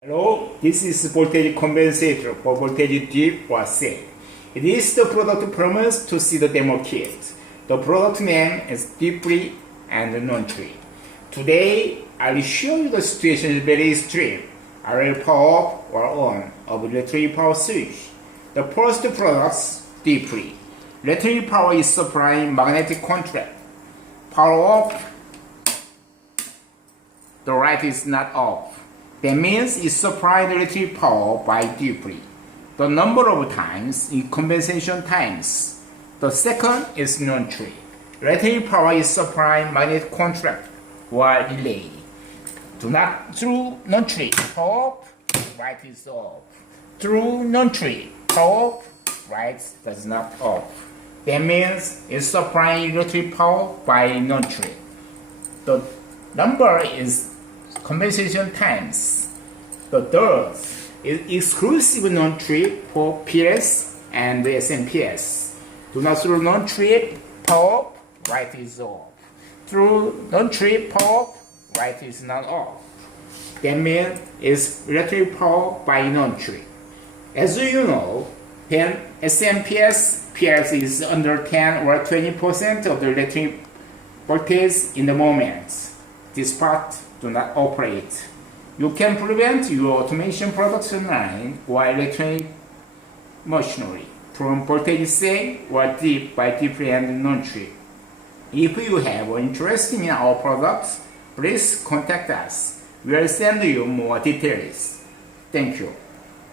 Hello, this is voltage compensator for voltage dip or set. It is the product promise to see the demo kit. The product name is Dipfree and Nontrip. Today, I will show you the situation is very extreme. I will power off or on of electric power switch. The first product, Dipfree. Electric power is supplying magnetic contract. Power off, the light is not off. That means it's supplied electric power by Dipfree. The number of times in compensation times. The second is Nontrip. Electric power is supplied magnetic contract or relay. Do not through Nontrip, power off, light is off. Through Nontrip, power off, light does not off. That means it's supplying electric power by Nontrip. The number is compensation times. The third is exclusive Nontrip for PS and SMPS. Do not through Nontrip, power up, light is off. Through Nontrip, power up, light is not off. That means it's electric power by Nontrip. As you know, when SMPS PS is under 10 or 20% of the electric voltage in the moment, this part do not operate. You can prevent your automation production line or electronic machinery from voltage save or dip by Dipfree and Nontrip. If you have interest in our products, please contact us. We will send you more details. Thank you.